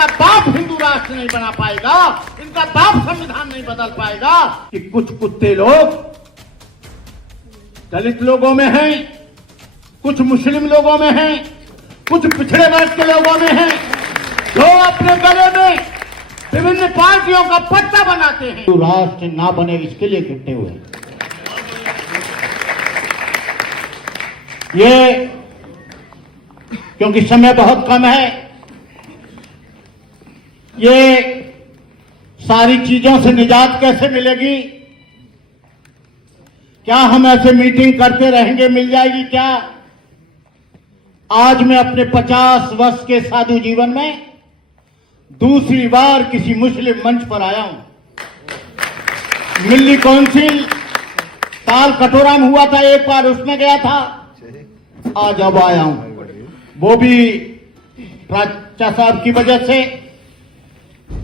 इनका बाप हिंदू राष्ट्र नहीं बना पाएगा, इनका बाप संविधान नहीं बदल पाएगा। कि कुछ कुत्ते लोग दलित लोगों में हैं, कुछ मुस्लिम लोगों में हैं, कुछ पिछड़े वर्ग के लोगों में हैं, जो अपने गले में विभिन्न पार्टियों का पट्टा बनाते हैं। तो राष्ट्र ना बने इसके लिए इकट्ठे हुए। ये क्योंकि समय बहुत कम है, ये सारी चीजों से निजात कैसे मिलेगी? क्या हम ऐसे मीटिंग करते रहेंगे, मिल जाएगी क्या? आज मैं अपने 50 वर्ष के साधु जीवन में दूसरी बार किसी मुस्लिम मंच पर आया हूं। मिल्ली काउंसिल ताल कटोरा में हुआ था एक बार, उसमें गया था। आज अब आया हूं, वो भी चाचा साहब की वजह से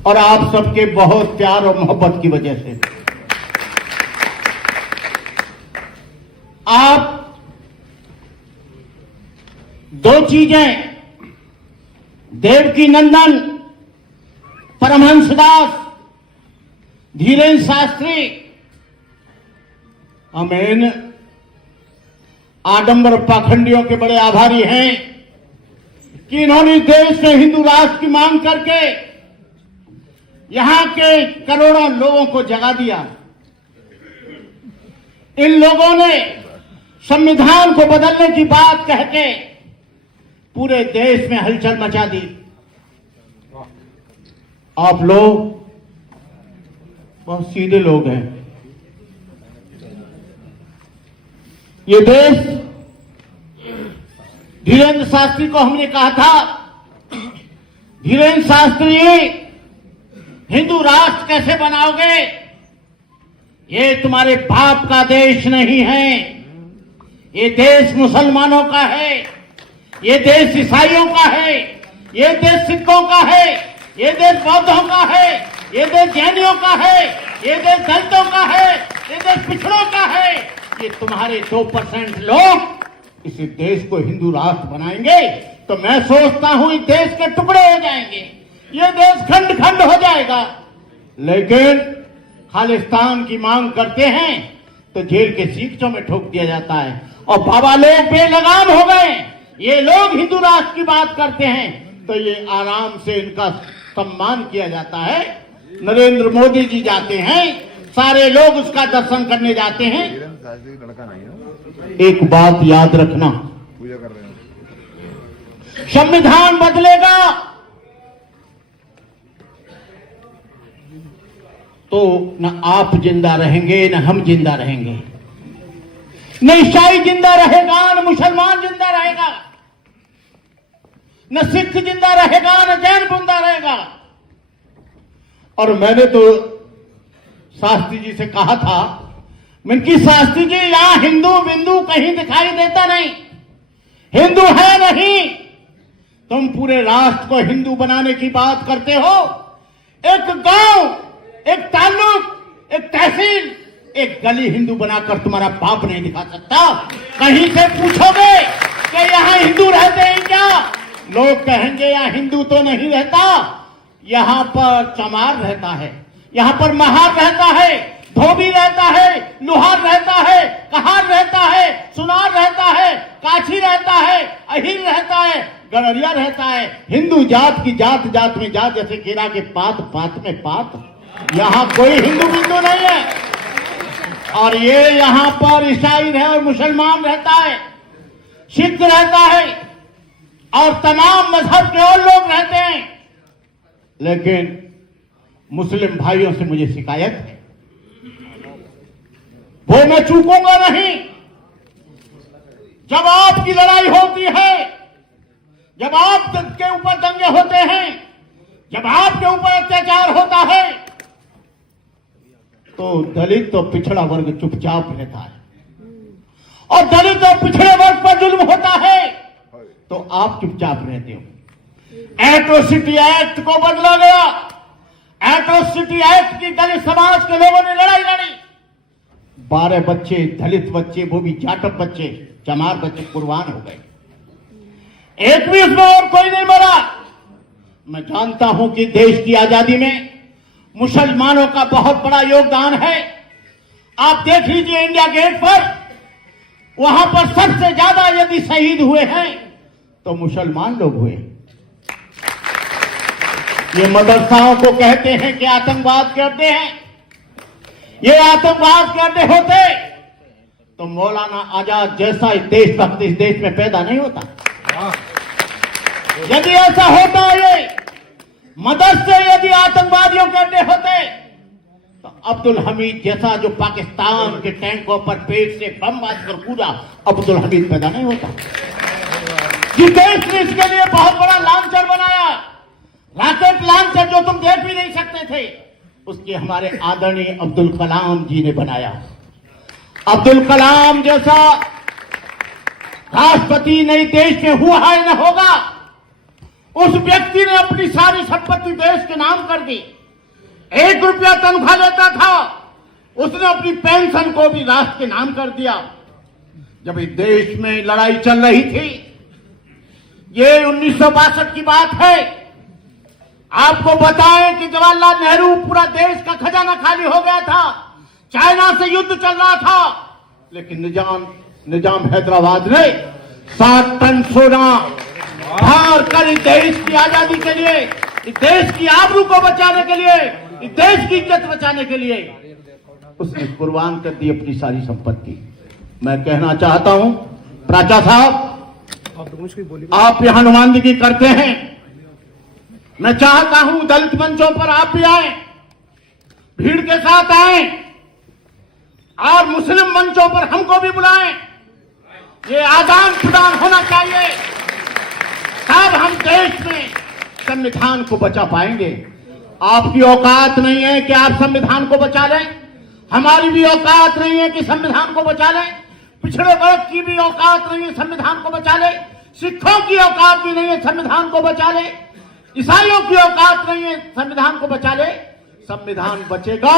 और आप सबके बहुत प्यार और मोहब्बत की वजह से। आप दो चीजें, देवकी नंदन परमहंसदास धीरेन्द्र शास्त्री, हम इन आडंबर पाखंडियों के बड़े आभारी हैं कि इन्होंने देश में हिंदू राष्ट्र की मांग करके यहां के करोड़ों लोगों को जगा दिया। इन लोगों ने संविधान को बदलने की बात कह के पूरे देश में हलचल मचा दी। आप लोग बहुत सीधे लोग हैं। ये देश, धीरेन्द्र शास्त्री को हमने कहा था, धीरेन्द्र शास्त्री हिंदू राष्ट्र कैसे बनाओगे? ये तुम्हारे बाप का देश नहीं है, ये देश मुसलमानों का है, ये देश ईसाइयों का है, ये देश सिखों का है, ये देश बौद्धों का है, ये देश जैनियों का है, ये देश दलितों का है, ये देश पिछड़ों का है। ये तुम्हारे 2% लोग इस देश को हिंदू राष्ट्र बनाएंगे तो मैं सोचता हूं इस देश के टुकड़े हो जाएंगे, ये देश खंड खंड हो जाएगा। लेकिन खालिस्तान की मांग करते हैं तो जेल के सीखचों में ठोक दिया जाता है और बाबा लोग बेलगाम हो गए। ये लोग हिंदू राष्ट्र की बात करते हैं तो ये आराम से इनका सम्मान किया जाता है। नरेंद्र मोदी जी जाते हैं, सारे लोग उसका दर्शन करने जाते हैं। एक बात याद रखना, संविधान बदलेगा तो न आप जिंदा रहेंगे न हम जिंदा रहेंगे, न ईसाई जिंदा रहेगा न मुसलमान जिंदा रहेगा, न सिख जिंदा रहेगा न जैन जिंदा रहेगा। और मैंने तो शास्त्री जी से कहा था, मैंने कि शास्त्री जी यहां हिंदू बिंदु कहीं दिखाई देता नहीं, हिंदू है नहीं, तुम पूरे राष्ट्र को हिंदू बनाने की बात करते हो। एक गांव, एक ताल्लुक, एक तहसील, एक गली हिंदू बनाकर तुम्हारा बाप नहीं दिखा सकता। कहीं से पूछोगे कि यहां हिंदू रहते हैं क्या, लोग कहेंगे यहां हिंदू तो नहीं रहता, यहां पर चमार रहता है, यहां पर महार रहता है, धोबी रहता है, लुहार रहता है, कहार रहता है, सुनार रहता है, काछी रहता है, अहिर रहता है, गड़रिया रहता है। हिंदू जात की जात जात में जात, जैसे केरा के पात पात में पात। यहां कोई हिंदू बिंदु नहीं है। और ये यहां पर ईसाई है और मुसलमान रहता है, सिख रहता है और तमाम मजहब के और लोग रहते हैं। लेकिन मुस्लिम भाइयों से मुझे शिकायत है, वो मैं चूकूंगा नहीं। जब आपकी लड़ाई होती है, जब आपके ऊपर दंगे होते हैं, जब आपके ऊपर अत्याचार होता है, तो दलित और पिछड़ा वर्ग चुपचाप रहता है। और दलित और पिछड़े वर्ग पर जुल्म होता है तो आप चुपचाप रहते हो। एट्रोसिटी एक्ट को बदला गया। एट्रोसिटी एक्ट की दलित समाज के लोगों ने लड़ाई लड़ी। 12 बच्चे, दलित बच्चे, वो भी जाटव बच्चे, चमार बच्चे कुर्बान हो गए। एक भी उसमें और कोई नहीं मरा। मैं जानता हूं कि देश की आजादी में मुसलमानों का बहुत बड़ा योगदान है। आप देख लीजिए इंडिया गेट पर, वहां पर सबसे ज्यादा यदि शहीद हुए हैं तो मुसलमान लोग हुए। ये मदरसाओं को कहते हैं कि आतंकवाद करते हैं। ये आतंकवाद करते होते तो मौलाना आजाद जैसा देशभक्त इस देश में पैदा नहीं होता। यदि ऐसा होता, ये मदरसे यदि आतंकवादियों करते होते तो अब्दुल हमीद जैसा जो पाकिस्तान के टैंकों पर पेट से बम बांधकर कूदा, अब्दुल हमीद पैदा नहीं होता। जिस देश ने इसके लिए बहुत बड़ा लॉन्चर बनाया, रॉकेट लॉन्चर जो तुम देख भी नहीं सकते थे, उसके हमारे आदरणीय अब्दुल कलाम जी ने बनाया। अब्दुल कलाम जैसा राष्ट्रपति नई देश में हुआ है न होगा। उस व्यक्ति ने अपनी सारी संपत्ति देश के नाम कर दी। 1 रुपया तनख्वाह लेता था, उसने अपनी पेंशन को भी राष्ट्र के नाम कर दिया। जब इस देश में लड़ाई चल रही थी, ये 1962 की बात है, आपको बताएं कि जवाहरलाल नेहरू, पूरा देश का खजाना खाली हो गया था, चाइना से युद्ध चल रहा था, लेकिन निजाम हैदराबाद ने 7 टन सोना भार कर इस देश की आजादी के लिए, इस देश की आबरू को बचाने के लिए, इस देश की इज्जत बचाने के लिए उसने कुर्बान कर दी अपनी सारी संपत्ति। मैं कहना चाहता हूं, प्राचा साहब, आप यहां नुमाइंदगी करते हैं। मैं चाहता हूं दलित मंचों पर आप भी आए, भीड़ के साथ आए, और मुस्लिम मंचों पर हमको भी बुलाएं। ये आदान प्रदान होना चाहिए, तब हम देश में संविधान को बचा पाएंगे। आपकी औकात नहीं है कि आप संविधान को बचा लें, हमारी भी औकात नहीं है कि संविधान को बचा लें, पिछड़े वर्ग की भी औकात नहीं है संविधान को बचा ले, सिखों की औकात भी नहीं है संविधान को बचा ले, ईसाइयों की औकात नहीं है संविधान को बचा ले। संविधान बचेगा,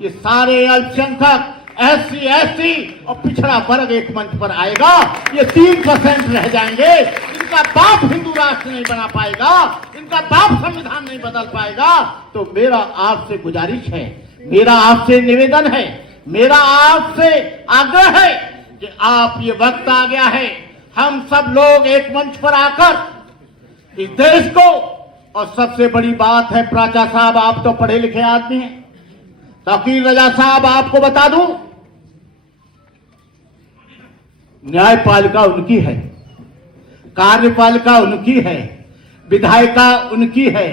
ये सारे अल्पसंख्यक, SC, ST और पिछड़ा वर्ग एक मंच पर आएगा। ये 3% रह जाएंगे। इनका बाप हिंदू राष्ट्र नहीं बना पाएगा, इनका बाप संविधान नहीं बदल पाएगा। तो मेरा आपसे गुजारिश है, मेरा आपसे निवेदन है, मेरा आपसे आग्रह है कि आप, ये वक्त आ गया है, हम सब लोग एक मंच पर आकर इस देश को, और सबसे बड़ी बात है, प्राचा साहब आप तो पढ़े लिखे आदमी हैं, तकीर रजा साहब आपको बता दूं, न्यायपालिका उनकी है, कार्यपालिका उनकी है, विधायिका उनकी है,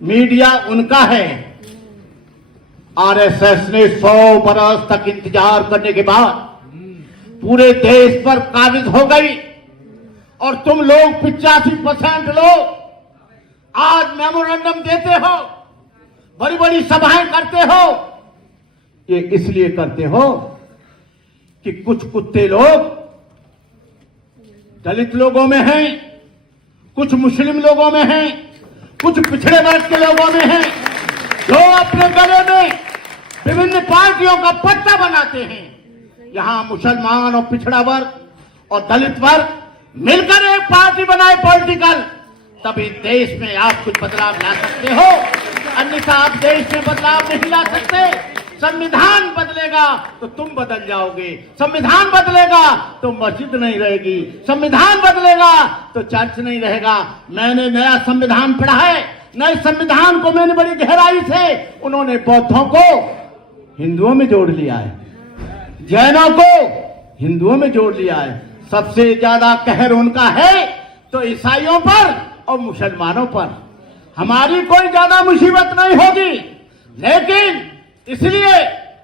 मीडिया उनका है। RSS ने 100 बरस तक इंतजार करने के बाद पूरे देश पर काबिज हो गई, और तुम लोग 85% लोग आज मेमोरेंडम देते हो, बड़ी बड़ी सभाएं करते हो। ये इसलिए करते हो कि कुछ कुत्ते लोग दलित लोगों में हैं, कुछ मुस्लिम लोगों में हैं, कुछ पिछड़े वर्ग के लोगों में हैं, जो अपने गले में विभिन्न पार्टियों का पट्टा बनाते हैं। यहां मुसलमान और पिछड़ा वर्ग और दलित वर्ग मिलकर एक पार्टी बनाए पॉलिटिकल, तभी देश में आप कुछ बदलाव ला सकते हो, अन्यथा आप देश में बदलाव नहीं ला सकते। संविधान बदलेगा तो तुम बदल जाओगे, संविधान बदलेगा तो मस्जिद नहीं रहेगी, संविधान बदलेगा तो चर्च नहीं रहेगा। मैंने नया संविधान पढ़ा है, नए संविधान को मैंने बड़ी गहराई से, उन्होंने बौद्धों को हिंदुओं में जोड़ लिया है, जैनों को हिंदुओं में जोड़ लिया है। सबसे ज्यादा कहर उनका है तो ईसाइयों पर और मुसलमानों पर। हमारी कोई ज्यादा मुसीबत नहीं होगी, लेकिन इसलिए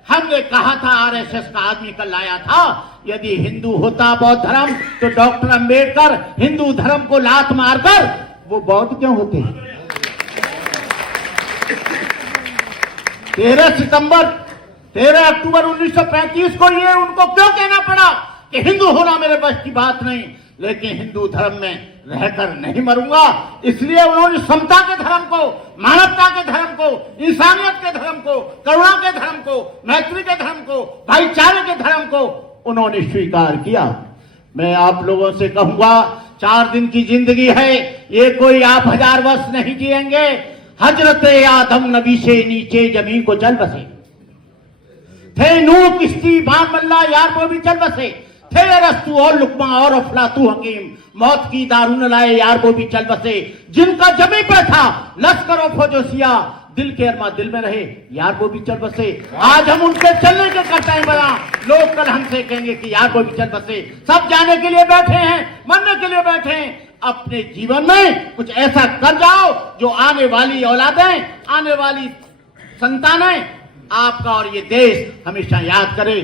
हमने कहा था, RSS का आदमी कल लाया था, यदि हिंदू होता बौद्ध धर्म तो डॉक्टर अंबेडकर हिंदू धर्म को लात मारकर वो बौद्ध क्यों होते? 13 अक्टूबर 1935 को ये उनको क्यों कहना पड़ा कि हिंदू होना मेरे बस की बात नहीं, लेकिन हिंदू धर्म में रहकर नहीं मरूंगा। इसलिए उन्होंने समता के धर्म को, मानवता के धर्म को, इंसानियत के धर्म को, करुणा के धर्म को, मैत्री के धर्म को, भाईचारे के धर्म को उन्होंने स्वीकार किया। मैं आप लोगों से कहूंगा, 4 दिन की जिंदगी है, ये कोई आप 1000 वर्ष नहीं जिएंगे। हजरत आदम नबी से नीचे जमीन को चल बसे थे, नूह किश्ती बामल्ला यार को भी चल बसे थे, अरस्तु और लुकमा और अफलातू हकीम मौत की दारुन लाए यार को भी चल बसे। जिनका जमी पे था लश्कर और फौजोसिया, दिल के अरमा दिल में रहे यार को भी चल बसे। आज हम उनके चलने के करते हैं बना, लोग कल हमसे कहेंगे कि यार को भी चल बसे। सब जाने के लिए बैठे हैं, मरने के लिए बैठे हैं। अपने जीवन में कुछ ऐसा कर जाओ जो आने वाली औलादें, आने वाली संतानें आपका और ये देश हमेशा याद करे।